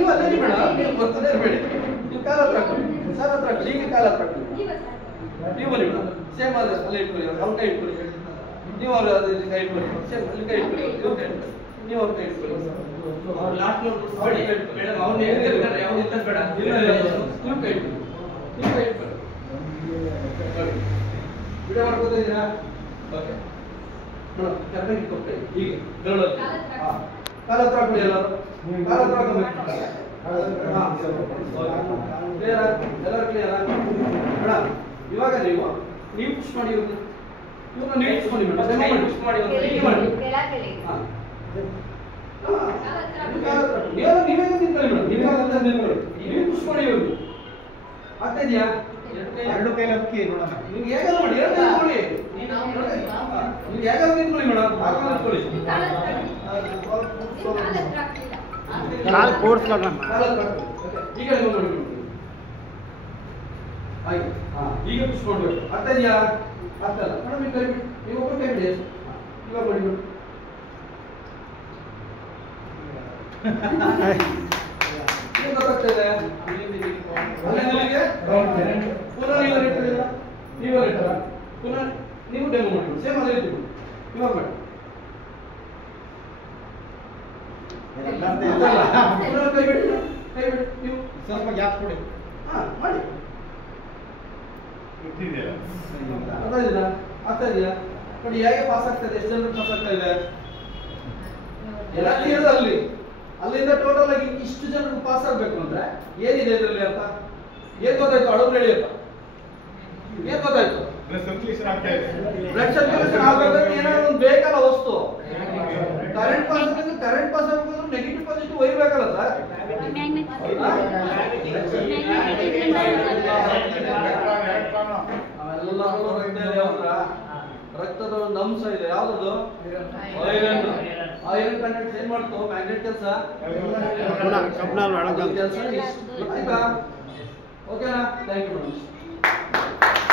ನೀವು ಅದೇ ಬೇಡ, ನೀವು ಬರ್ತದೆ ಇರಬೇಡಿ. ನೀವು ಕಾಲ ಹತ್ರ ಹಾಕೊಳ್ಳಿ, ಸರ್ ಹತ್ರ ಹಾಕೊಳ್ಳಿ, ಹೀಗೆ ಕಾಲ ಹತ್ರ ಹಾಕೊಳ್ಳಿ. ನೀವು ಬನ್ನಿ ಮೇಡಮ್, ಸೇಮ್ ಅದೇ ಅಲ್ಲೇ ಇಟ್ಕೊಳ್ಳಿ, ಅವ್ರ ಕೈ ಇಟ್ಕೊಳ್ಳಿ. ನೀವು ಅವ್ರ ಅದೇ ಕೈ ಇಟ್ಕೊಳ್ಳಿ, ಸೇಮ್ ಅಲ್ಲಿ ಕೈ ಇಟ್ಕೊಳ್ಳಿ, ಇವ್ರ ಕೈ ಇಟ್ಕೊಳ್ಳಿ, ನೀವು ಅವ್ರ ಕೈ ಇಟ್ಕೊಳ್ಳಿ. ಅವ್ರು ಲಾಸ್ಟ್ ಮೇಡಮ್ ಅವ್ರು ಹೇಗೆ ಇರ್ತಾರೆ, ಅವ್ರು ಇದ್ದಾಗ ಬೇಡ, ನೀವು ಕೈ ಇಟ್ಕೊಳ್ಳಿ, ನೀವು ಕೈ ಇಟ್ಕೊಳ್ಳಿ. ನೋಡಿ ವಿಡಿಯೋ ಮಾಡ್ಕೋತಾ ಇದ್ದೀರಾ? ಓಕೆ ಮೇಡಮ್ ಕರೆಕ್ಟಾಗಿ ಇಟ್ಕೊಳ್ತಾ ಹೀಗೆ ಬೆರಳಲ್ಲಿ ಕಾಲ ಹತ್ರ ಹಾಕೊಳ್ಳಿ, ಎಲ್ಲರೂ ಕಾಲ ಹತ್ರ ಹಾಕೊಳ್ಳಿ. ಕ್ಲಿಯರಾ? ಎಲ್ಲರೂ ಕ್ಲಿಯರಾ? ಮೇಡಮ್ ಇವಾಗ ನೀವು ಪುಷ್ ಮಾಡಿ, ಇವ್ರನ್ನ ನೀವು ಪುಷ್ ಮಾಡಿ ಮೇಡಮ್, ಪುಷ್ ಮಾಡಿ ಹೀಗೆ ಮಾಡಿ. ನೀವೇ ನಿಂತ್ಕೊಳ್ಳಿ ಮೇಡಮ್, ನೀವು ಪುಷ್ ಮಾಡಿ ಇವ್ರಿಗೆ. ಆಗ್ತಾ ಇದೆಯಾ? ಎರಡು ಕೈ ಲಕ್ಕಿ ನೋಡೋಣ. ನೀವು ಹೇಗಾದ್ರು ಮಾಡಿ, ಎರಡು ಕೈ ನಿಂತ್ಕೊಳ್ಳಿ, ನೀವು ಹೇಗಾದ್ರು ನಿಂತ್ಕೊಳ್ಳಿ ಮೇಡಮ್, ಹಾಕೊಂಡು ನಿಂತ್ಕೊಳ್ಳಿ. ಕಾಲ್ ಫೋರ್ಸ್ ಮಾಡೋಣ. ಈಗ ನೀವು ನೋಡಿ ಆಯ್ತು. ಈಗ ಪುಷ್ ಮಾಡಬೇಕು. ಆಗ್ತಾ ಇದೆಯಾ? ಆಗ್ತಲ್ಲ ಮೇಡಮ್, ನೀವು ಕೈ ಬಿಡಿ, ನೀವು ಒಬ್ಬರು ಕೈ ಬಿಡಿ. ಇವಾಗ ಮಾಡಿ ಮೇಡಮ್. ಏನು ಗೊತ್ತಾಗ್ತಾ ಇದೆ? ಪುನಃ ನೀವು ಇಟ್ಟಿದ್ದೀರಾ, ನೀವೇ ಇಟ್ಟರ, ಪುನಃ ನೀವು ಡೆಮೋ ಮಾಡಿ, ಸೇಮ್ ಅದೇ ರೀತಿ ಇವಾಗ ಮಾಡಿ. ಪುನಃ ಕೈ ಬಿಡಿ, ಕೈ ಬಿಡಿ, ನೀವು ಸ್ವಲ್ಪ ಗ್ಯಾಪ್ ಕೊಡಿ. ಮಾಡಿ. ಆಗ್ತಾ ಇದೆಯಾ? ನೋಡಿ ಹೇಗೆ ಪಾಸ್ ಆಗ್ತಾ ಇದೆ, ಎಷ್ಟು ಜನರು ಪಾಸ್ ಆಗ್ತಾ ಇದೆ ಎಲ್ಲ ಕ್ಲಿಯರ್. ಅಲ್ಲಿಂದ ಟೋಟಲ್ ಆಗಿ ಇಷ್ಟು ಜನರು ಪಾಸ್ ಆಗ್ಬೇಕು ಅಂದ್ರೆ ಏನಿದೆ ಇದರಲ್ಲಿ ಅಂತ ಏನ್ ಗೊತ್ತಾಯ್ತು? ಅಳವು ಹೇಳಿಯಪ್ಪ, ಏನ್ ಗೊತ್ತಾಯ್ತು? ಬ್ಲಡ್ ಸರ್ಕ್ಯುಲೇಷನ್ ಆಗ್ಬೇಕಾದ್ರೆ ಏನಾದ್ರು ಒಂದು ಬೇಕಲ್ಲ ವಸ್ತು. ಕರೆಂಟ್ ಪಾಸ್ ಆಗಬೇಕು, ನೆಗೆಟಿವ್ ಪಾಸಿಟಿವ್ ಒಯ್ಯಬೇಕಲ್ಲ ಸರ್. ರಕ್ತದ ಒಂದು ಅಂಶ ಇದೆ, ಯಾವ್ದು? ಐರನ್. ಐರನ್ ಕಂಟೆಂಟ್ ಏನ್ ಮಾಡ್ತು? ಮ್ಯಾಗ್ನೆಟ್ ಕೆಲಸ ಕೆಲಸ. ಆಯ್ತಾ? ಓಕೆನಾ? Thank you madam.